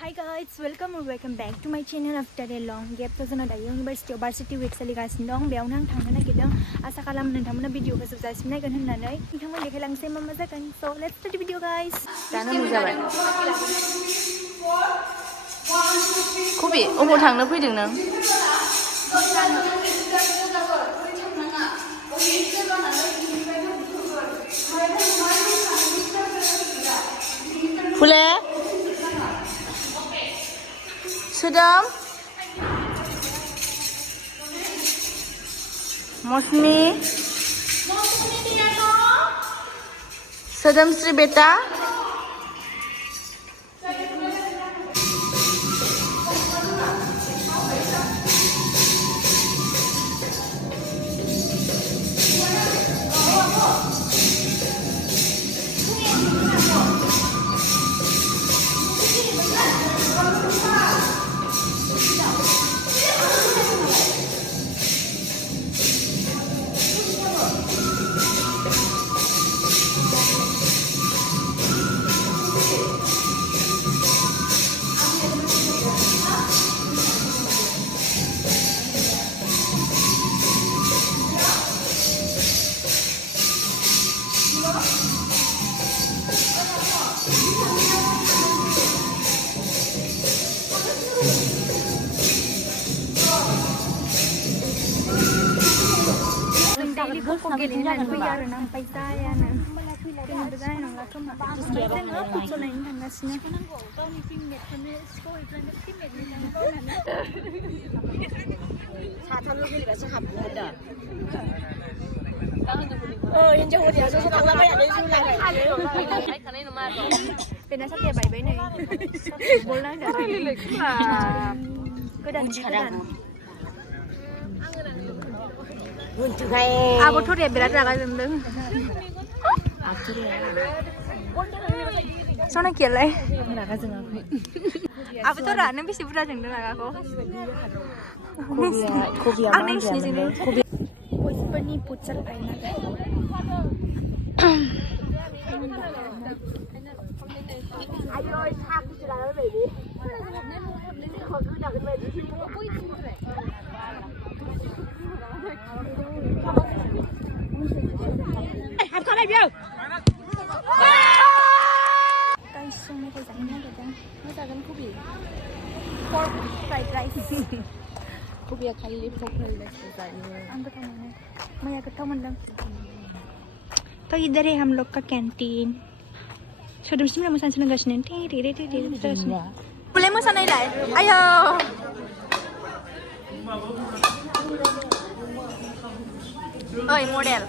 Hi guys, welcome or welcome back to my channel after a long gap. तो जोंना दायो university of भार्सिटि उइक सोलिगासिनो दं। बेयावनो आं थांनो नागिरदों। आसा खालामो नोंथांमोना भिडिअखौ जोबजासिम नायगोन होननानै। नोंथांमोन देखायलांसै मा मा जागोन। So let's start the video guys. दानो नुजाबाय। कबि अबाव थांनो फैदों नों? फुले सोदोम मौसमी सोदोमश्री बेटा गेलेनानै फैयो आरोना ओमफ्राय जायानो गेलेनोबो जानाय नंला खोमा ओमफ्राय जोङो फट' नायनो थांगासिनो साथामल' गेलेबासो हाबगौमोन दा हिनजावफोरनिया ज' ज' थांलाबायनानै खानाय नङा बेना साथाया बायबाय नै बल नांजाबाय गोदानसो गोदान आब' थरिया बिराद रागा जोंदों सनाखियालाय रागा जोङाखै आब' थरा नों बेसे बुरजा जोंदों रागाखौ आं नोंसिनि जोंदों बयसफोरनि पुटसाल बायना हाबखाबाय बेयाव गाइस मेथाइ जानो नागिरदों मा जागोन कबि पर्क फ्राइड राइस कबिया खालि पर्क फ्राइड राइस जायो आं गोथाव मोनो मैया गोथाव मोनदों तो इधर है हम लोग का कैंटीन सोदोमस्रि मोना मोसानो सोलोंगासिनो बोलाय मोसानायलाय आयो ओइ मडेल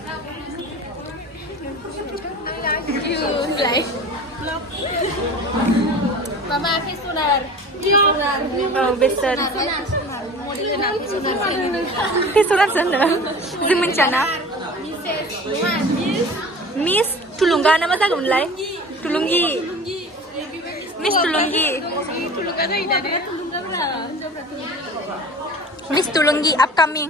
मामा फेसनार औ बेसोर फेसनारसो होनो जों मिथियाना मिस थुलुंगा ना मा जागौमोनलाय थुलुंगि मिस थुलुंगि मिस थुलुंगि अपकामिं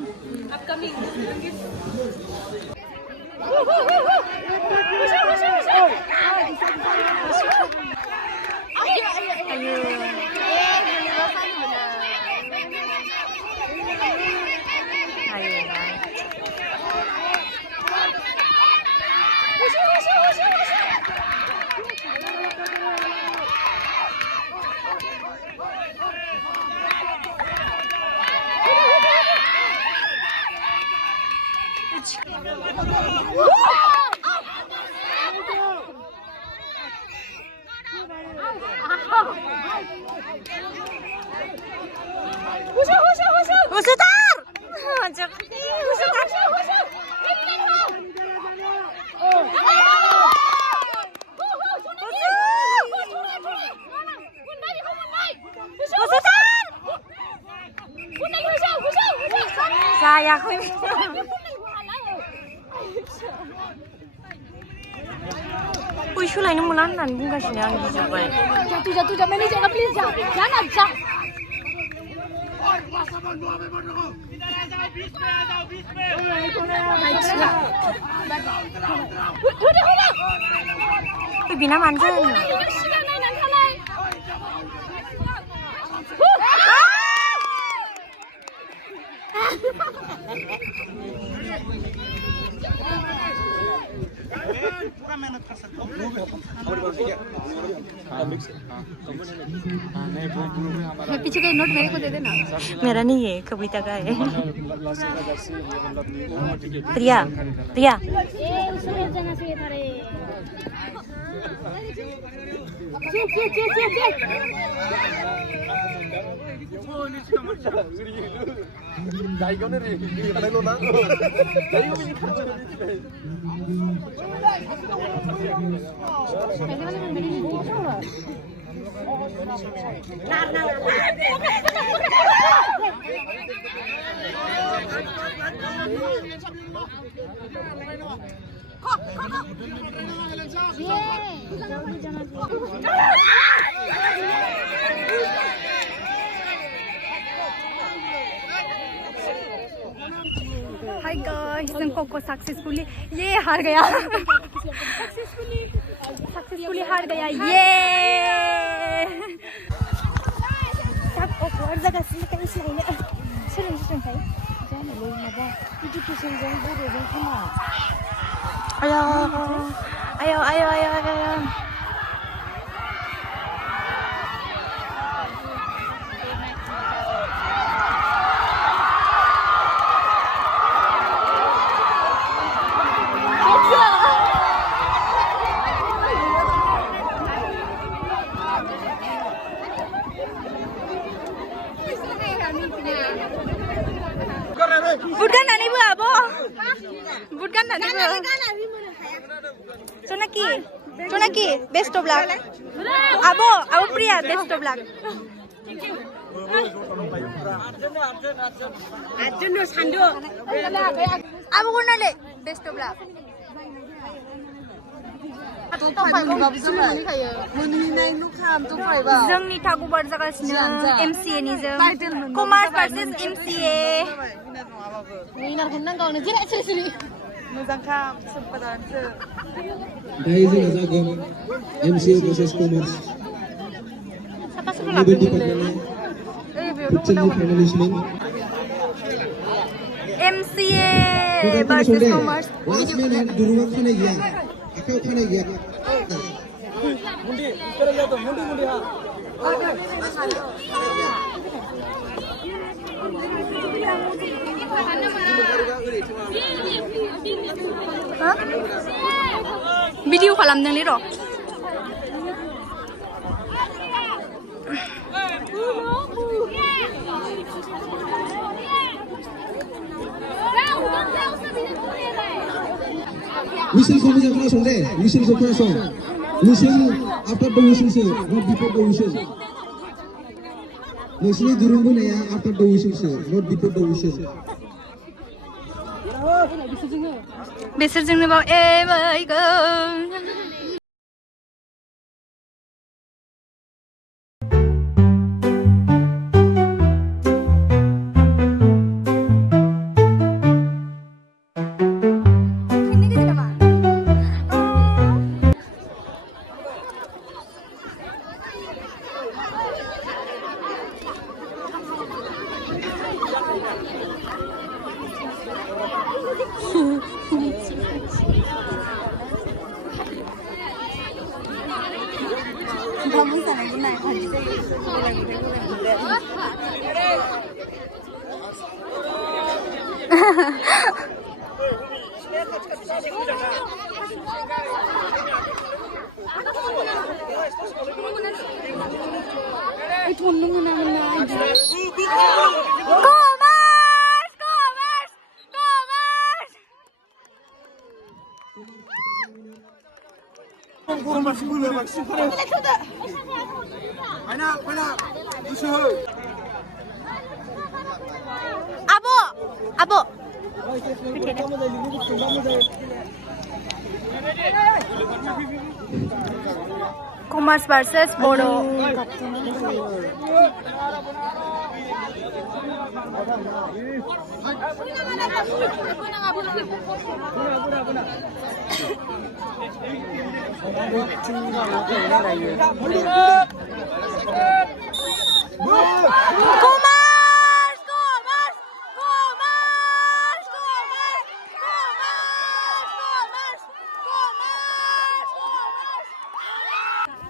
जायाखै बै सोलायनो मोना होननानै बुंगासिनो आं गिजोब्बाय Jatuh jangan ni jangan please jangan jangan Bina manjang. पीछे का नोट मेरे को दे देना मेरा नहीं है कविता का है प्रिया प्रिया हाय गाइस हम कोको सक्सेसफुली ये हार गया सक्सेसफुली हार गया ये सब और जगह से कहीं से नहीं सोलोंथाइ जानो लैनाबा एजुकेशन जों बर'जों खोमा आया आया आया आया आया Bukan nani bu abo, bukan nani bu. Conaki, best of luck. Abo Priya, best of luck. Arjun Sandu. Abo kunale, best of luck. जोंनि थागुबार जागासिनो MCA नि जों कमार्स भार्सेस MCA विनारखौनो नांगौ जिराय सिरि मोजांखा सोबखादानसो दायो जोंना जागोन MCA versus Commerce नैबे डिपार्टमेन्टआ फाइनालिस्टमोन MCA versus Commerce लास्ट मेन दुरुङाव खानाय गैया आखायाव खानाय गैया मुन्डी इसोर ल्यादो मुन्डी हा video खालामदोंलै raw' Whistle kau jangan langsung deh, whistle kau langsung. Whistle after the whistle sir, not before the whistle. Whistle durung pun ya after the whistle sir, not before the whistle. बिसोरजोंनो बाव एबायगोन Abo Commerce versus Bodo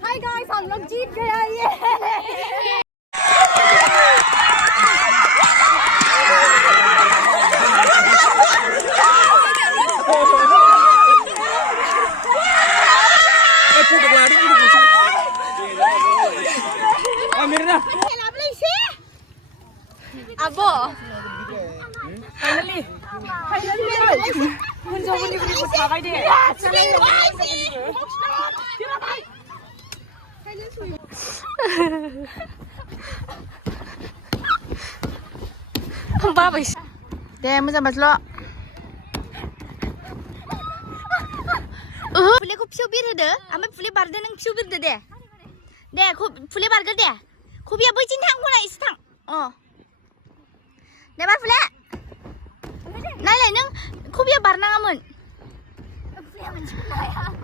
hi guys हम लोग जीत Mirna. Abo. Finally. 혼자분이 그리고 나가야 돼. Babai. Deh, macam maslo. Pulih aku piu bir ada. Ame pulih barda nang piu bir deh. Deh, aku pulih barga deh. Aku biar boy cintang aku nak istang. Oh. Deh bar pulih. Nai nang aku biar bar nang amun. Aku biar mencintang.